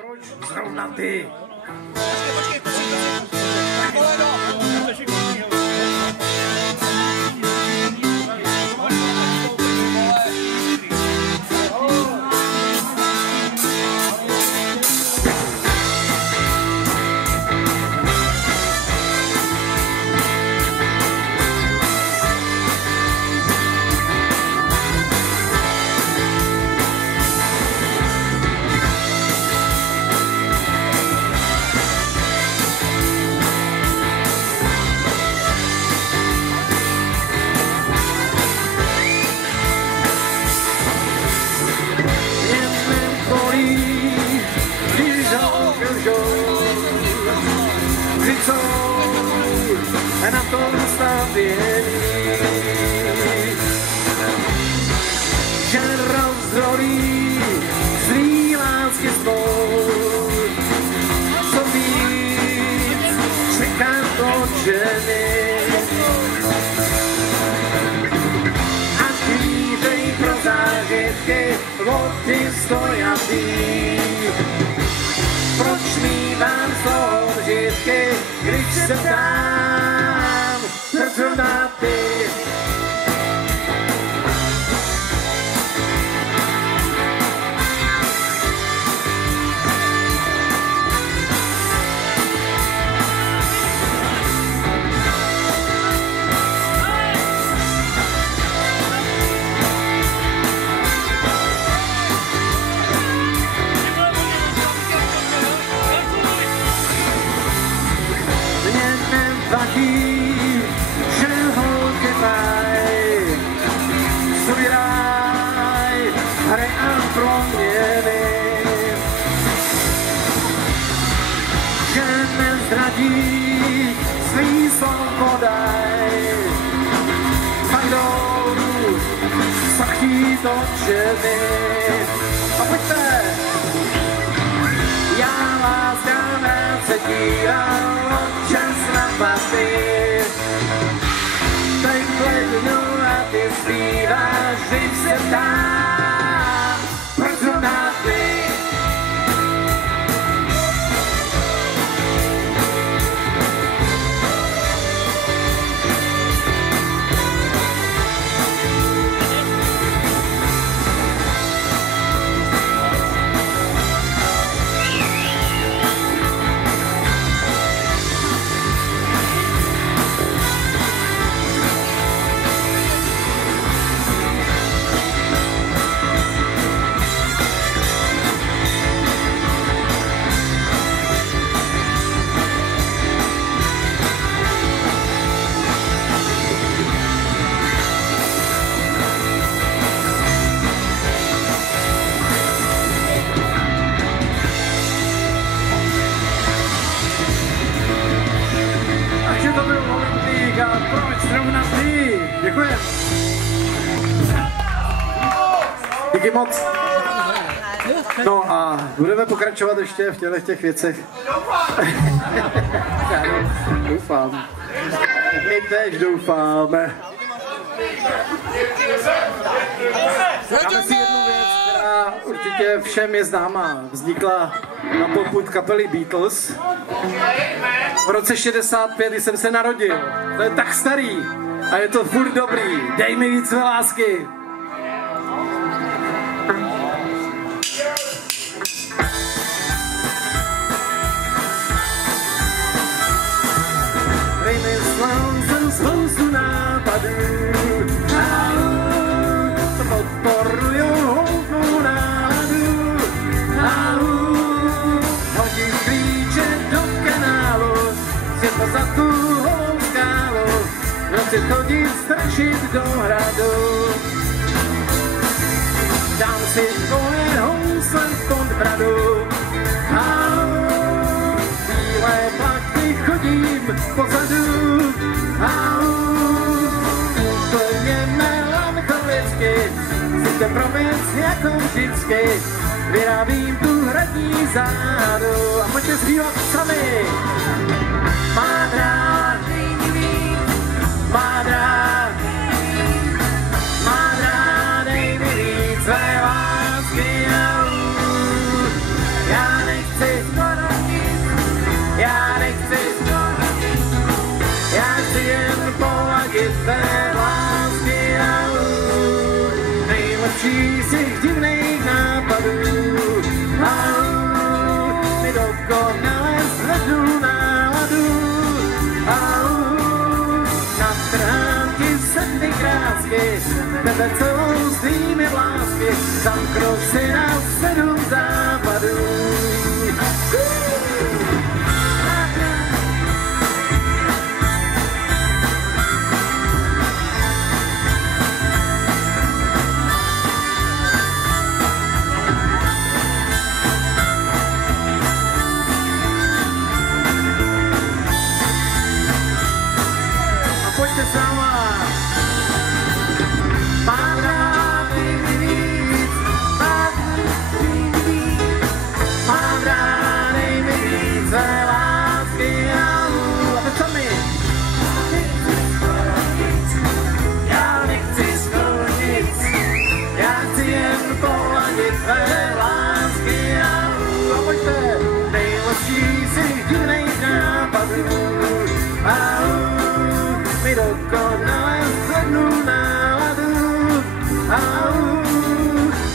Proč zrovna ty? Na tom stavění, že rozdrolí zlý lásky spolu, co víc čekám od ženy. A klířej pro zážitky od ty stojatý. Proč mívám z toho vžitky, když se ptám, proč zrovna ty? Vadí, že holky mají svůj ráj, hry a proměny, že nezradí svý svobodaj, tak jdou se chtít od ženy. A pojďte! Já láskám rád se dívám občas na papír. Teď klednu a ty zpíváš, když se ptám, proč zrovna ty? Proč zrovna ty? Děkujem. Díky moc. No a budeme pokračovat ještě v těch věcech. Já doufám. My teď doufáme. Dáme si jednu věc, která určitě všem je známá. Vznikla na popud kapely Beatles. V roce 65, kdy jsem se narodil. To je tak starý a je to furt dobrý. Dej mi víc své lásky. Vymyslel jsem spoustu nápadů, podporujou houfnou náladu. Hodím klíče do kanálu, světlo za tu holou skálu, v noci chodím strašit do hradu. Dám si tvoje housle pod bradu, bílé plachty chodím pozadu, úplně melancholicky, si ten proměc jako vždycky, vyrábím tu hradní zádu. A pojďte zpívat sami. Má dráh, má dráh, má dráh, dej mi víc své lásky. Já nechci nechci skoro nic, já nechci skoro nic, já chci jen poladit té lásky a nejlepší z těch divných nápadů a mi dokonale zvednu náladu a natrhám ti sedmi krásky, tebe celou svými vlásky, zamknou si na 7 západů. Pojďte s náma. Mám rád nejvíc, mám rád nejvíc lásky a teď co my? Já nechci skoro nic, já chci jen poladit tvé lásky a pojďte, nejlepší si divných nápadů a mi dokonale zvednu náladu a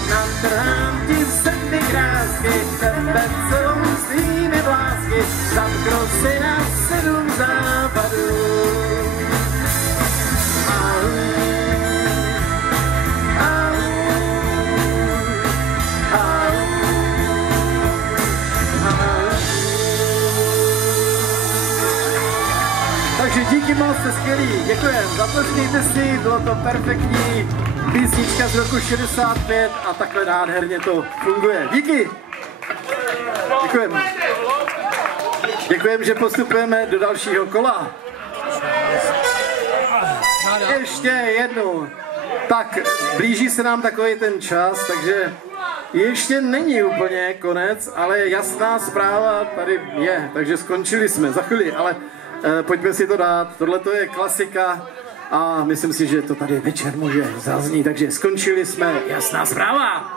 natrhám ti sedmi krásky, tebe celou svými vlásky, zamknou si na 7 západů. Takže díky moc, jste skvělí, děkujem, zatleskejte si, bylo to perfektní písnička z roku 65 a takhle nádherně to funguje. Díky! Děkujem. Děkujem, že postupujeme do dalšího kola. Ještě jednou. Tak, blíží se nám takový ten čas, takže ještě není úplně konec, ale jasná zpráva tady je, takže skončili jsme za chvíli, ale pojďme si to dát, tohle to je klasika a myslím si, že to tady večer může zaznít, takže skončili jsme, jasná zpráva.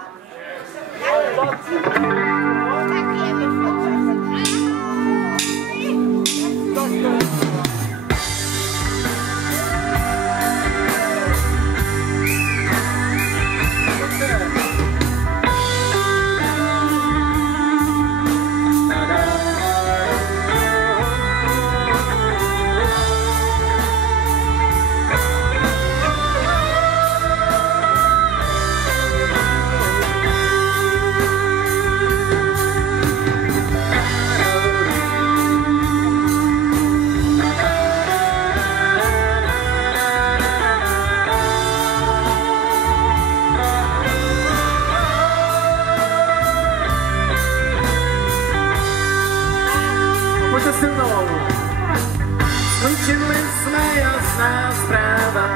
Skončili jsme, jasná zpráva,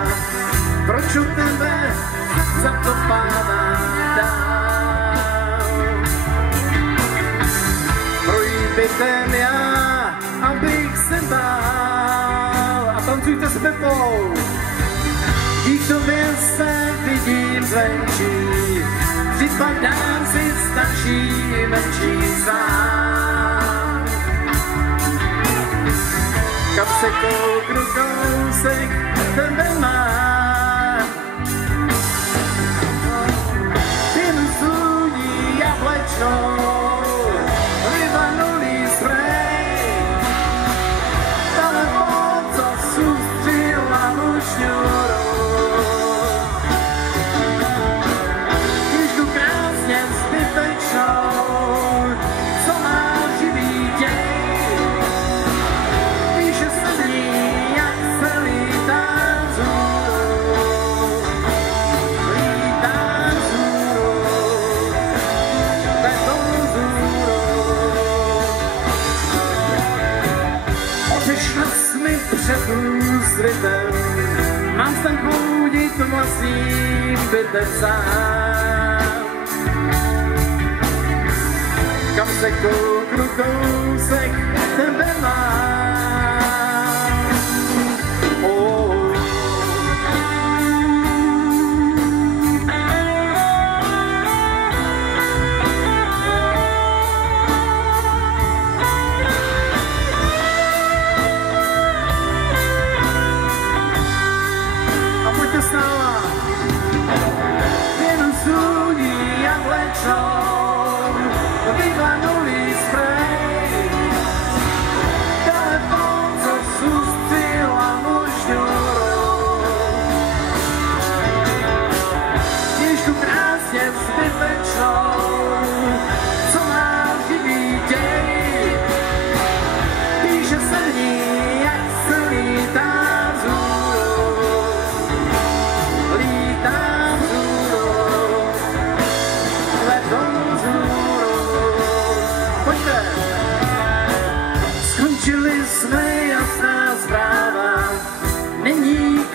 proč u tebe zakopávám dál. Projít bytem já, abych se bál. A tancujte s Pepou. Dík tobě se vidím zvenčí, připadám si starší, menší sám. Kam se kouknu, kousek tebe mám. Pinu sluní jablečnou, vyvanulý sprej. Telefon, co sustřila mu šňůrou. Knižku krásně zbytečnou, co má živý děj. Píše se ní, jak se lítá vzhůrou. Lítá vzhůrou, beton vzhůrou. Odešla jsi mi před úzrytem, mám sen chodit vlastním bytem sám. Kam se kouknu, kousek tebe mám.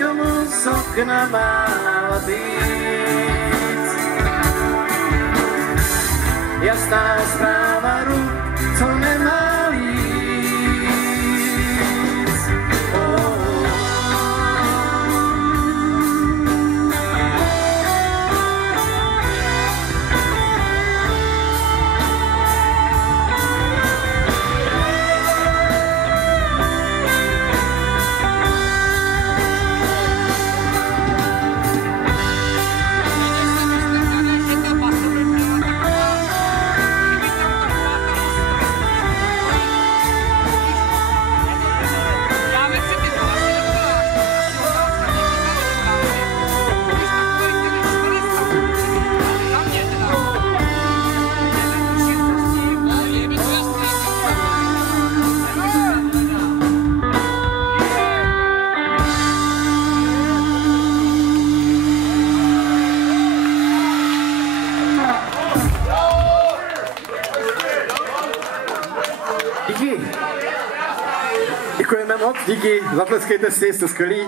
domů z okna mála být. Jasná zpráva ruk, co nemá líc. Děkujeme moc, díky, zatleskejte si, jste skvělí.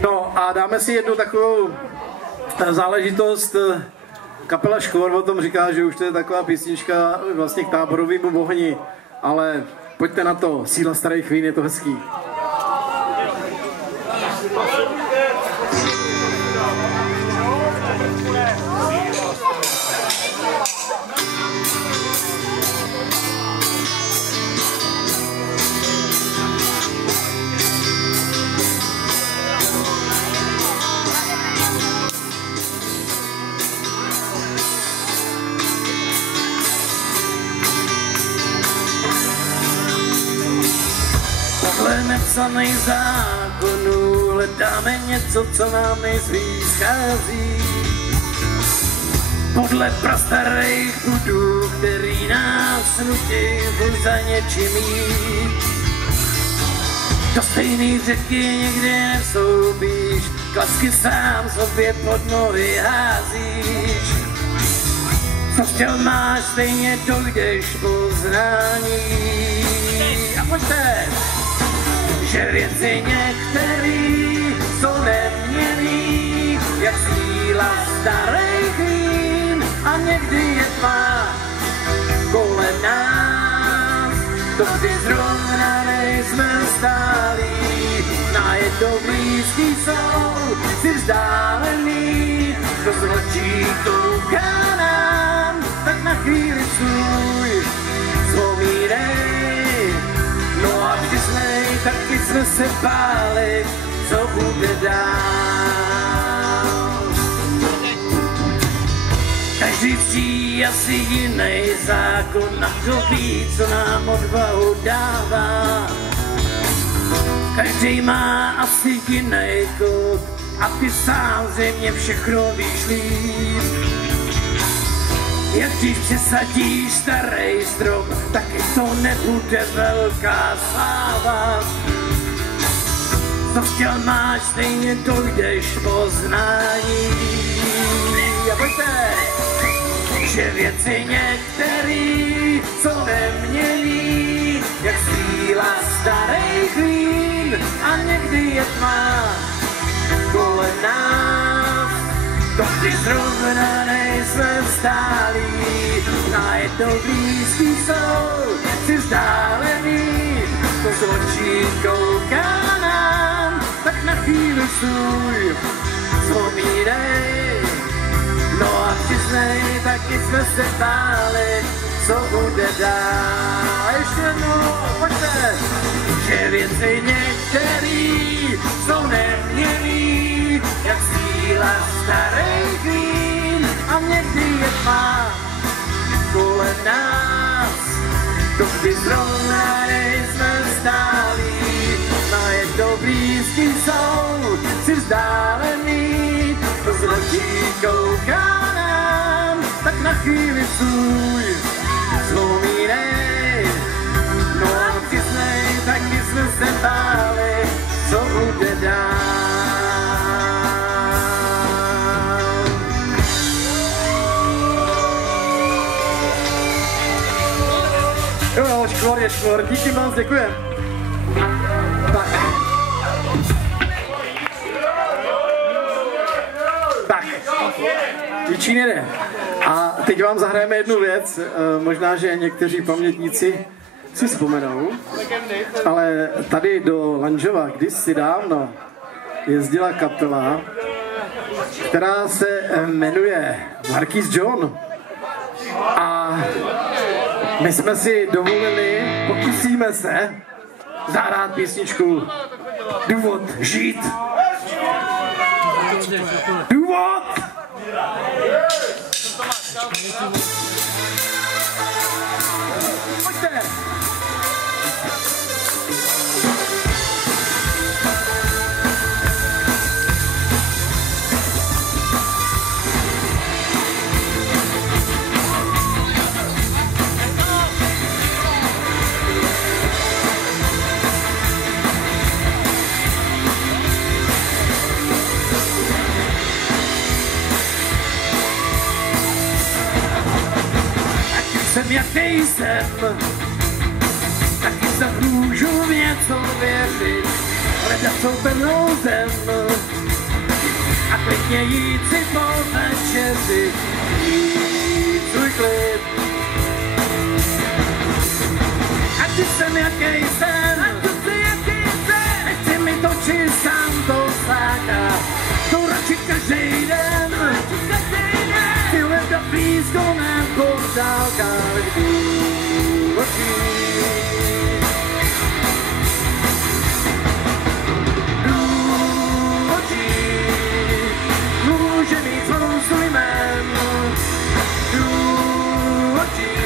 No a dáme si jednu takovou záležitost. Kapela Škvor o tom říká, že už to je taková písnička vlastně k táborovému ohni, ale pojďte na to, síla starých vín, je to hezký. Nepsaných zákonů hledáme něco, co nám nejvíc schází. Podle prastarých budů, který nás nutí za něčím jít. Do stejný řeky nikdy nevstoupíš, klasky sám sobě pod nohy házíš. Co chtěl máš, stejně dojdeš poznání. A pojďte! Že věci některý jsou neměnný, jak síla starých vín, a někdy je tma kolem nás, to kdy zrovna nejsme stálí. Najednou blízký jsou si vzdálený, to z očí kouká nám, tak na chvíli svůj vzpomínej. No a přiznej, taky jsme se báli, co bude dál. Každý tří asi jiný zákon na to ví, co nám odvahu dává. Každý má asi jiný kód a ty sám zřejmě všechno víš líp. Jak když přesadíš starý strom, taky to nebude velká sláva. Co chtěl máš, stejně dojdeš poznání. A pojďte! Že věci některý jsou nemělý, jak síla starých vín, a někdy je tma kolem nás. To kdy zrovna nejsme vstálí, najednou blízký jsou si vzdálený, to z očí kouká nám, tak na chvíli svůj vzpomínej. No a přiznej, taky jsme se báli, co bude dál. Ještě jednou, pojďte! Že věci některý jsou neměnný, jak síla starých vín, a někdy je tma kolem nás. To kdy zrovna nejsme stálí, najednou blízký jsou si vzdálený, to z očí kouká nám, tak na chvíli svůj vzpomínej. No a přiznej, taky jsme se báli, co bude dál. Jo, Škvor je Škvor, díky moc, děkujem. Tak. Jičín jede. A teď vám zahrajeme jednu věc, možná, že někteří pamětníci si vzpomenou, ale tady do Lanžova kdysi dávno jezdila kapela, která se jmenuje Marquis John. A my jsme si dovolili, pokusíme se zahrát písničku Důvod žít. Důvod! Pojďte! Jsem jaký jsem, taky se můžu v něco věřit, hledat soupenou zem a klidně jít si po večeři, jít svůj klid. Ať jsem jaký jsem, nechci mi točit sám to sáka, to radši každý den. Hledat blízko nebo v dálkách důvodí. Důvodí může mít spoustu jmén. Důvodí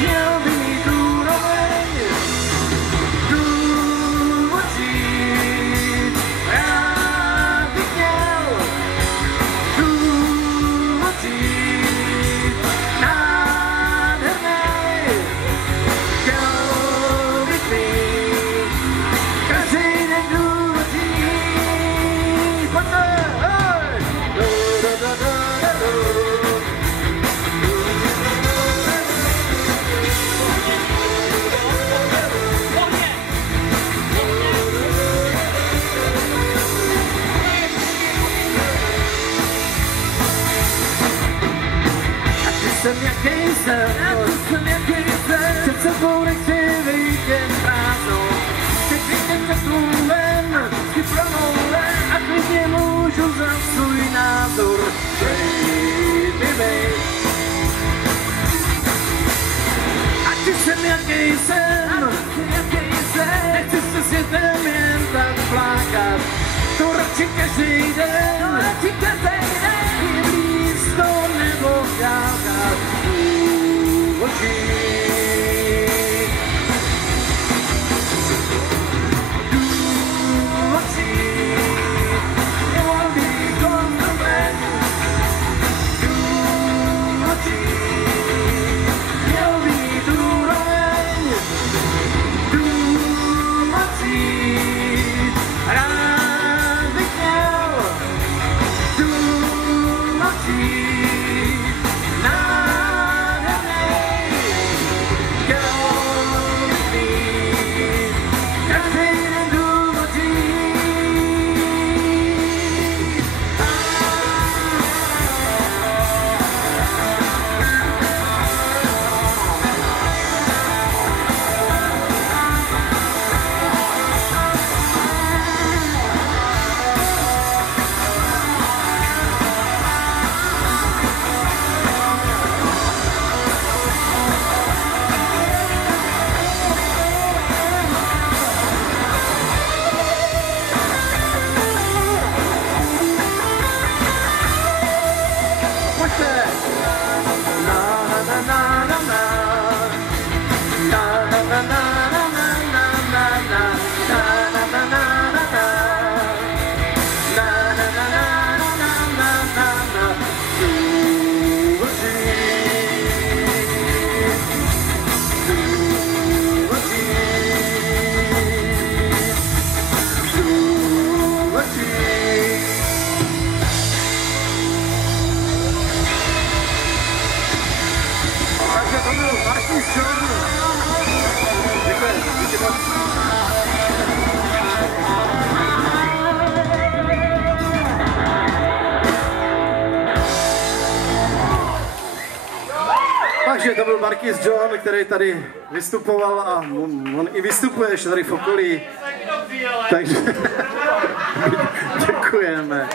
měl by mít úroveň. Důvodí rád bych měl. Jsem jaký jsem, před sebou nechci vidět prázdnou, chci vidět cestu ven, chci promlouven a klidně můžu za svůj názor být. Ať jsem jaký jsem, nechci se světem jen tak flákat, to radši každý den, je blízko nebo v dálkách důvodí. Důvodí, měl by kontrament. Důvodí, měl by mít úroveň. Důvodí, rád bych měl. Důvodí, Marquis John. Děkuji moc. Takže to byl Marquis John, který tady vystupoval a on i vystupuje ještě tady v okolí. Takže děkujeme.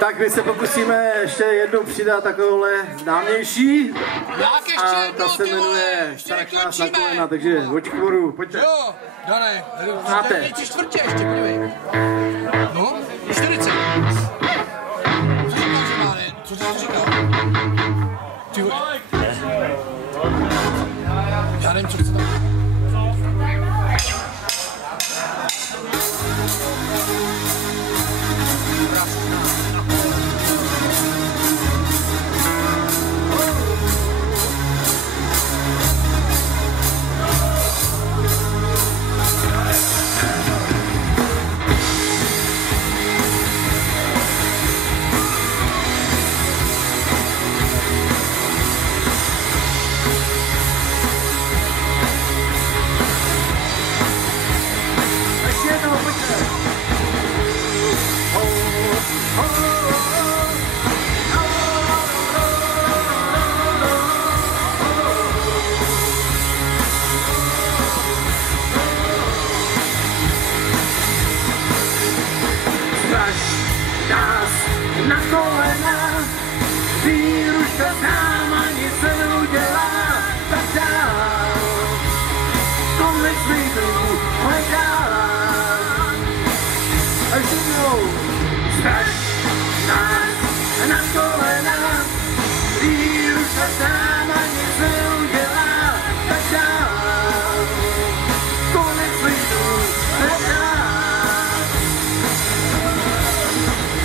Tak my se pokusíme ještě jednou přidat takovouhle známější. A ta se jmenuje Strach nás na kolena, takže Vočkovoru, pojďte. Jo, Dane, máte. čtvrtě ještě, podívej. No, 40. Co říkal, že má, ne? Co jsi říkal? Ty vole. Já nevím, co chce tam.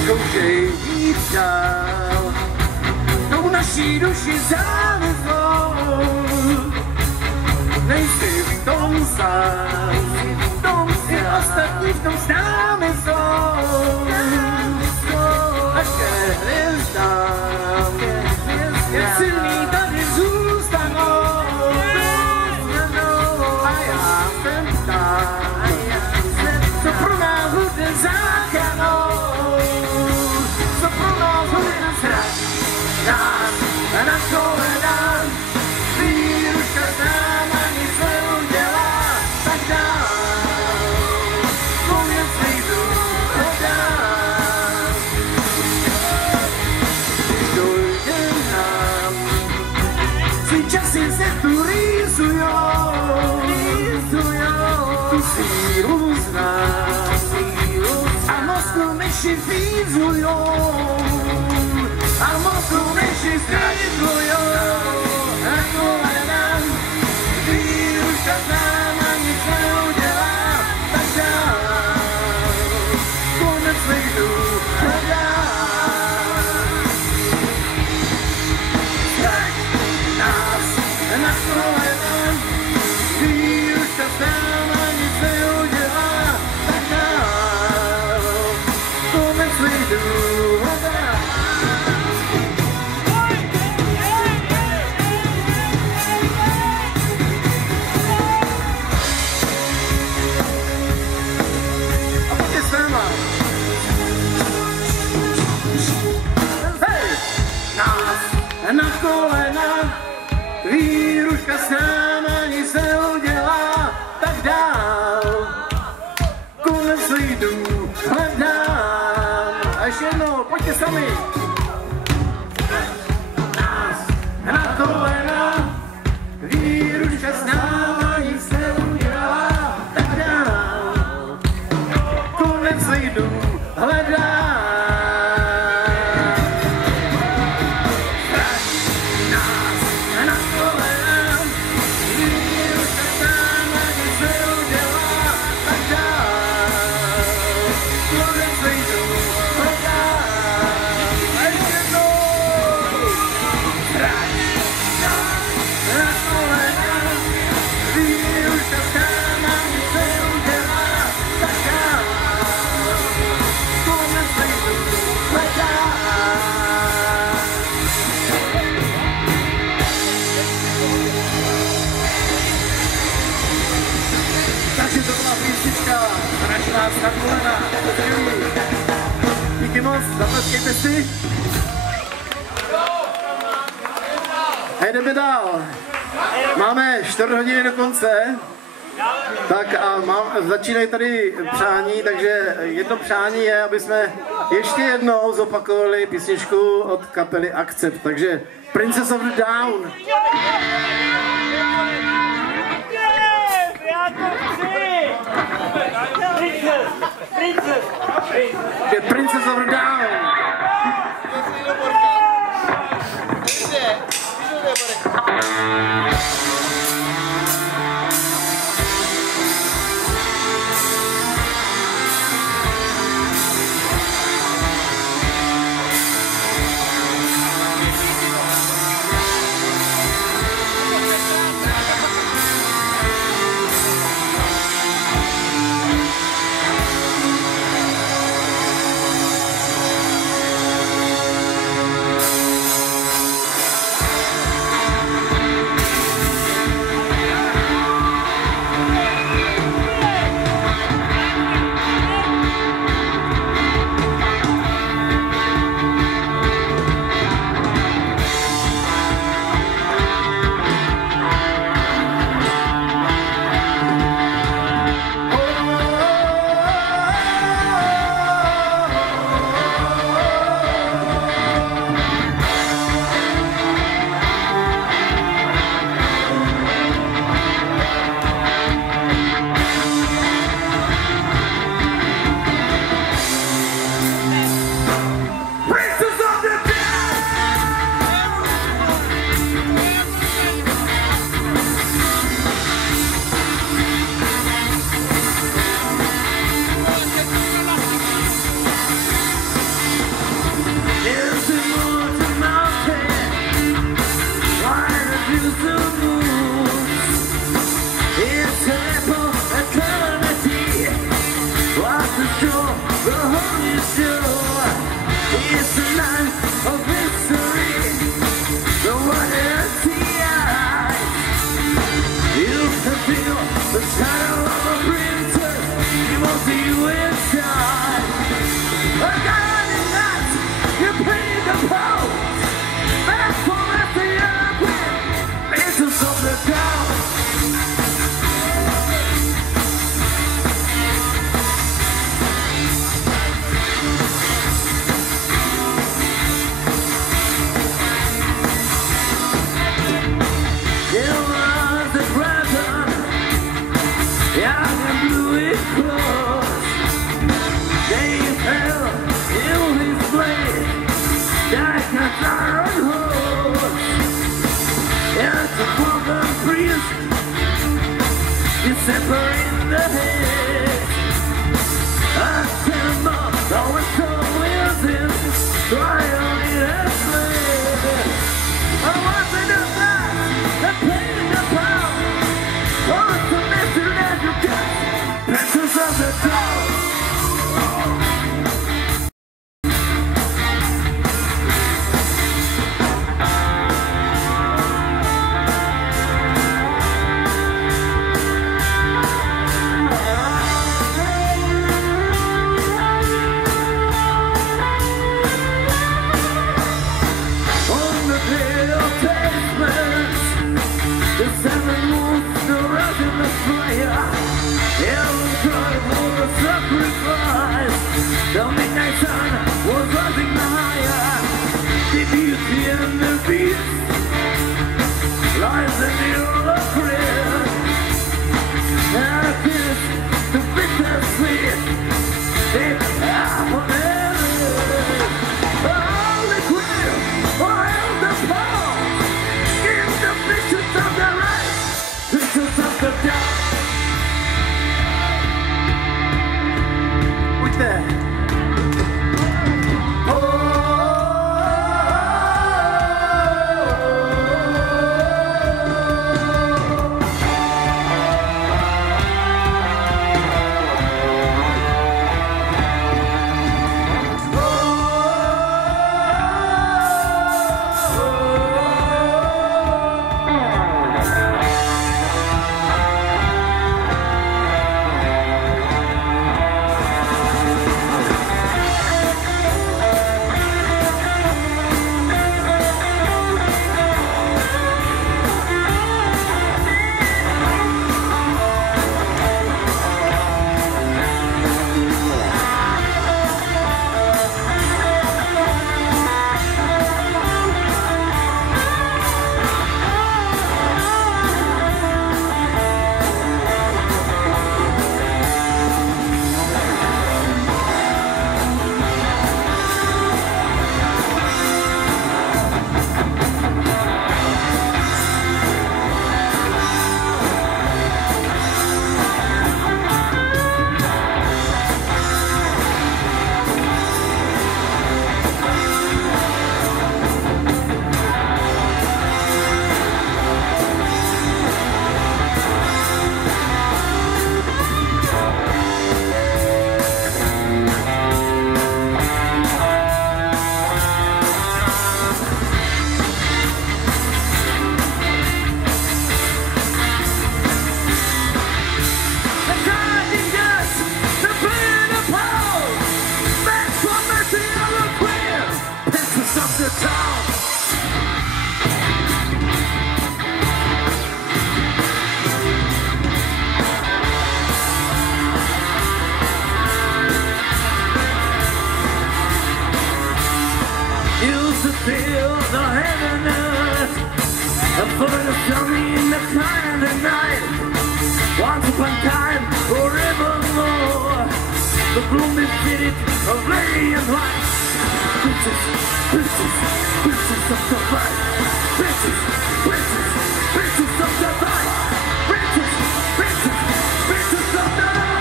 Zkoušej jít dál, tou naší duši závislou. Nejsi v tom sám, i ostatní v tom s námi jsou. Až ke hvězdám, jak silný tady zůstanou. A já jsem tam, co pro nás bude záchranou. Co pro nás bude strach, nás na kolenách. Výruška s náma nic neudělá, tak dál. Konec lidu hledám. Když dojde nám, svý časy se tu rýsujou. Tu sílu z nás a mozku myši fízujou. A mozku myši fízujou. Na kolenách výruška s náma nic neudělá, tak dál. Konec lidu hledám. Strach nás na kolenách, výruška s náma nic neudělá, tak dál. Konec lidu hledám. Na kolena, výruška s náma nic neudělá, tak dál. Konec lidu hledám. A ještě jednou, pojďte sami. Na kolena, výruška s náma nic neudělá, tak dál. Konec lidu hledám. Ready? Hej, jdeme dál. Máme 4 hodiny do konce. Tak a začínají tady přání, takže jedno přání je, aby jsme ještě jednou zopakovali písničku od kapely Accept. Takže Princess of the Down. Princess of the Down. for the sun in the kind of night. Once upon a time, forevermore, the gloomy city of lady and white. Bitches, bitches, bitches of the fight. Bitches, bitches, bitches of the fight. Bitches, bitches, bitches of the fight.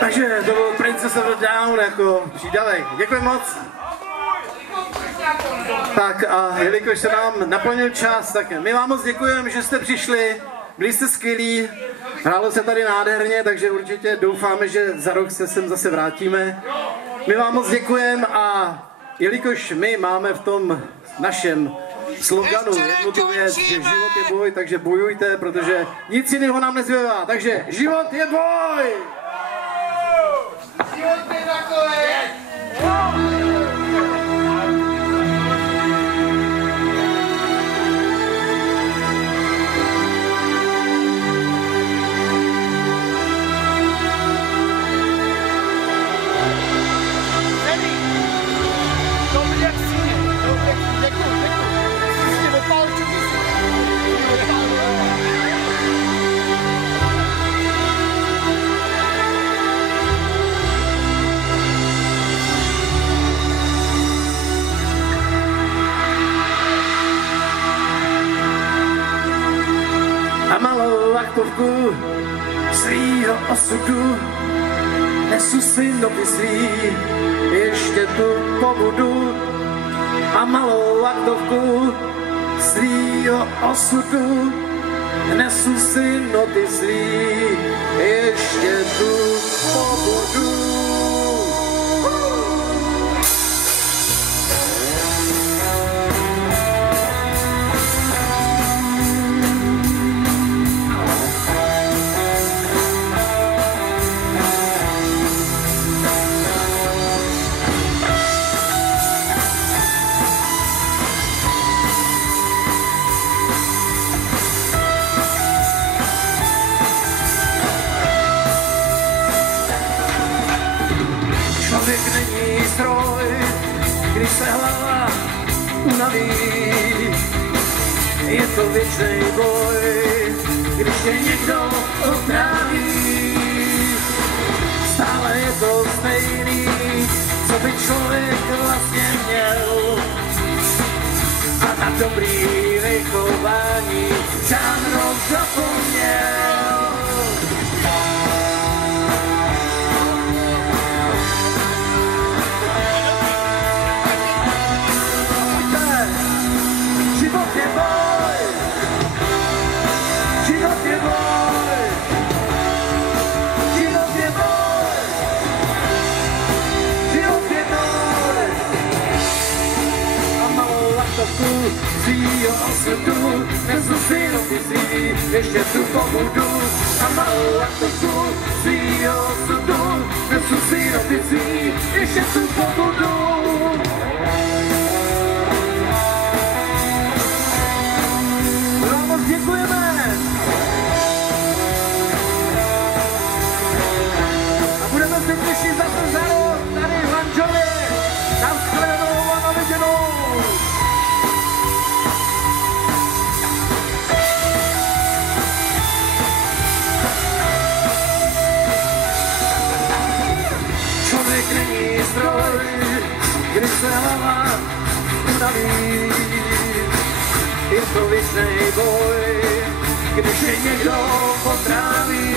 Takže to byl Princess of the Down jako přídavek. Děkuji moc. Tak a jelikož se nám naplnil čas, tak my vám moc děkujeme, že jste přišli. Byli jste skvělí, hrálo se tady nádherně, takže určitě doufáme, že za rok se sem zase vrátíme. My vám moc děkujeme a jelikož my máme v tom našem sloganu jednu tu věc, že život je boj, takže bojujte, protože nic jiného nám nezbývá. Takže život je boj! Život je nakonec! A malou laktovku svýho osudu nesu si nohy svý, ještě tu pobudu. A malou laktovku svýho osudu nesu si noty svý, ještě tu pobudu. Člověk není stroj, když se hlava unaví. Je to věčný boj, když je někdo otráví. Stále je to stejný, co by člověk vlastně měl. A na dobrý vychování žádnou zapomněl. Svýho osudu nesu si noty svý, ještě tu pobudu. A malou laktovku svýho osudu nesu si noty svý, ještě tu pobudu. My vám moc děkujeme. A budeme se těšit zase za rok tady v Lanžově. Na shledanou a na viděnou. Člověk není stroj, když se hlava unaví. Je to věčný boj, když je někdo potráví.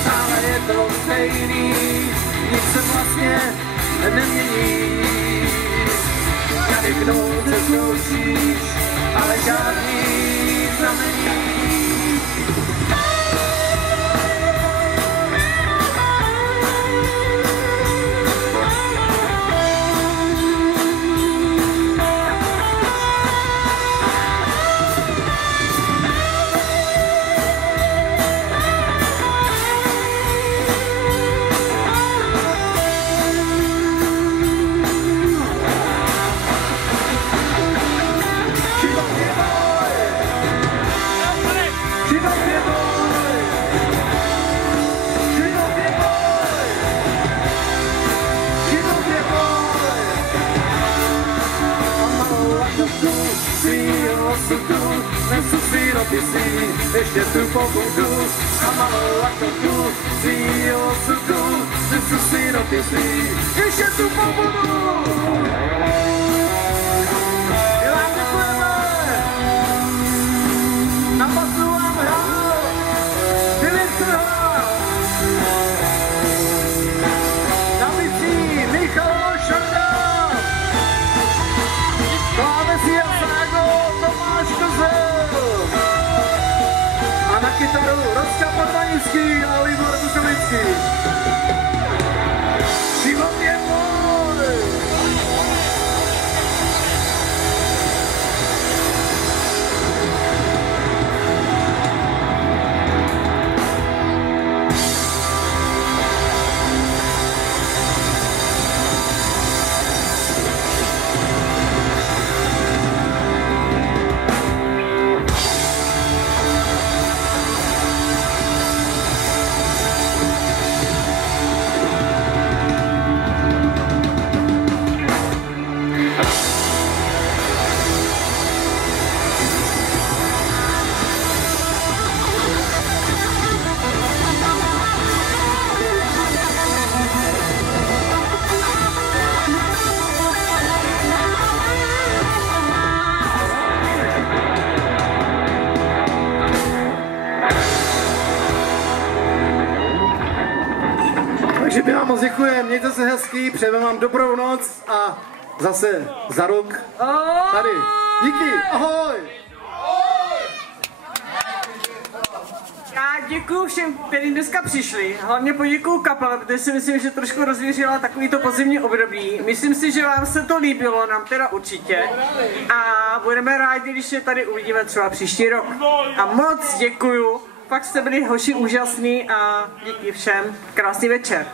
Stále je to stejný, nic se vlastně nemění. Kadyknou se zkoušíš, ale žádný znamení. pobudu a malou aktorku svýho osudu, nesu si noty svý, ještě tu pobudu. My vám děkujeme. Na basu vám hrál Divistrha, na bicí Michal Šarda, klávesí a ságo Tomáš Kozel a na kytaru Rostka Podvanický a Libor Bukovický. Šimon je můj! Takže my vám moc děkujeme, mějte se hezký, přejeme vám dobrou noc a zase za rok tady. Díky, ahoj! Já děkuju všem, kteří dneska přišli. Hlavně poděkuju kapele, protože si myslím, že trošku rozvěřila takovýto podzimní období. Myslím si, že vám se to líbilo, nám teda určitě. A budeme rádi, když je tady uvidíme třeba příští rok. A moc děkuju, fakt jste byli hoši úžasný a díky všem. Krásný večer.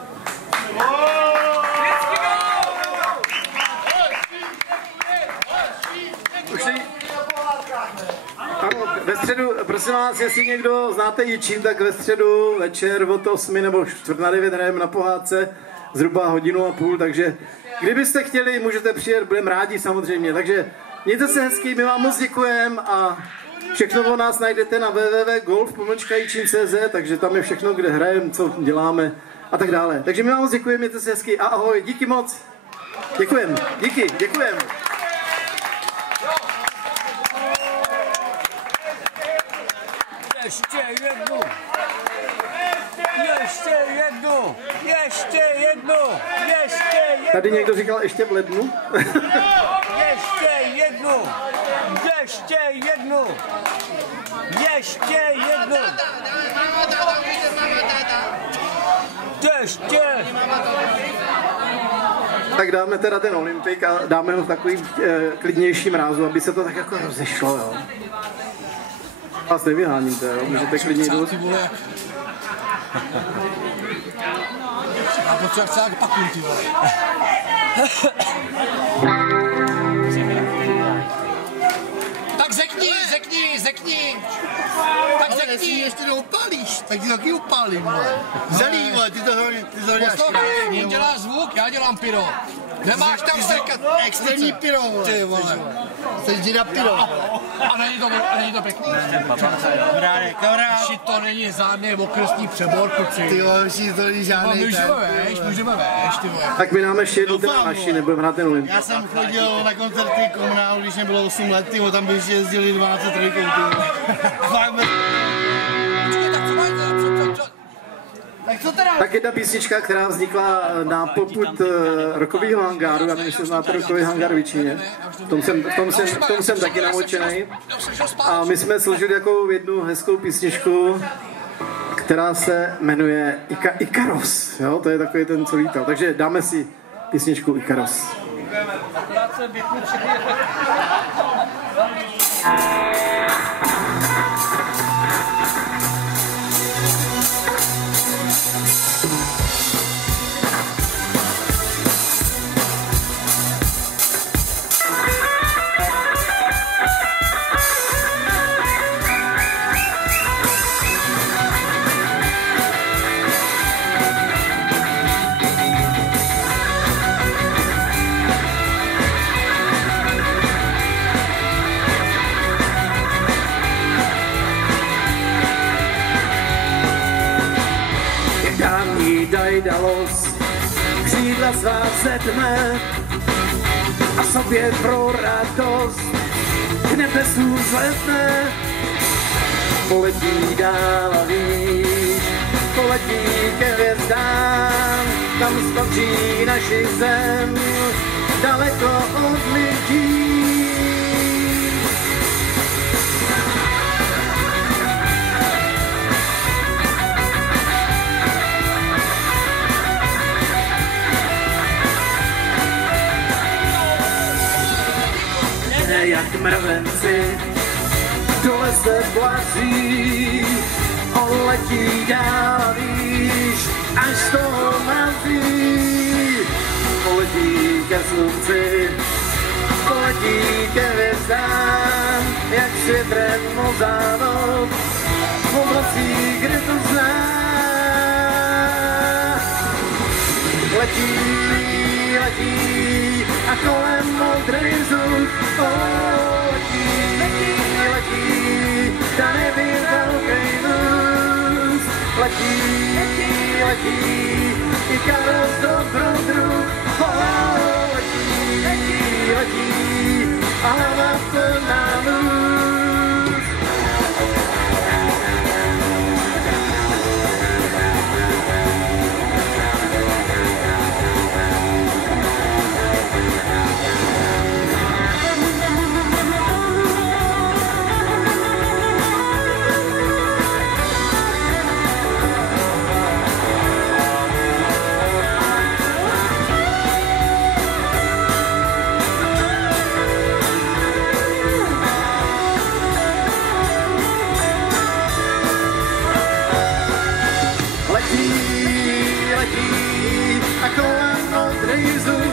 Ano, ve středu, prosím vás, jestli někdo znáte Jičín, tak ve středu večer od 8 nebo 8:45 hrajeme na pohádce, zhruba 1,5 hodiny, takže kdybyste chtěli, můžete přijet, budeme rádi samozřejmě, takže mějte se hezký, my vám moc děkujeme a všechno o nás najdete na www.golf.jičin.cz, takže tam je všechno, kde hrajeme, co děláme a tak dále. Takže my vám moc děkujeme, mějte se hezký a ahoj, díky moc, děkujeme, díky, děkujeme. Ještě jednu! Ještě jednu! Ještě jednu! Ještě jednu! Tady někdo říkal ještě v lednu? Ještě jednu! Ještě jednu! Ještě jednu! Ještě! Tak dáme teda ten Olympik a dáme ho v takovým klidnějším rázu, aby se to tak jako rozešlo, jo. Vás nevyháním, jo, můžete klidně jít. A potřeba chcát pakuj, ty vole. Tak řekni. Tak ale jestli ještě neupálíš, tak ti taky upálím, vole. Zelí, vole, ty to děláš. Poslouchej, on dělá zvuk, já dělám pyro. Nemáš tam sekat. Extrémní pyro, vole. Ty vole. Jsi děda pyro. A není to pěkný? Kamarád. To není žádný okresní přebor, kluci. Ty vole, to není žádný Můžeme veš, ty vole. Tak my dáme ještě jednu teda naši, nebudeme hrát ten Olympik. Já jsem chodil na koncerty komunálu, když mě bylo 8 let, tyvo, tam by jezdili 12 trojkou, Fakt bez... Tak co teda? Tak jedna písnička, která vznikla na popud rockového hangáru, já nevím, jestli znáte rockový hangár v Jičíně. V tom jsem taky namočený. A my jsme složili jako jednu hezkou písničku, která se jmenuje Ikaros. Jo, to je takový ten, co lítal. Takže dáme si písničku Ikaros. letí Daidalos, křídla svá zetme a sobě pro radost k nebesům vzletne. Poletí dál a výš, poletí ke hvězdám, tam skončí naši zem, daleko od lidí. Jak mrvenci dole se plazí, on letí dál a výš, až z toho mrazí. Poletí ke slunci, poletí ke hvězdám, jak světrem mozá noc, v oblací, kde to zná. Letí, letí a kolem modrý vzduch, letí, ta neví velký vůz. Letí, i Karel dobrodruh, letí, a hlava plná lůz. Letí, a kolem modrý vzduch.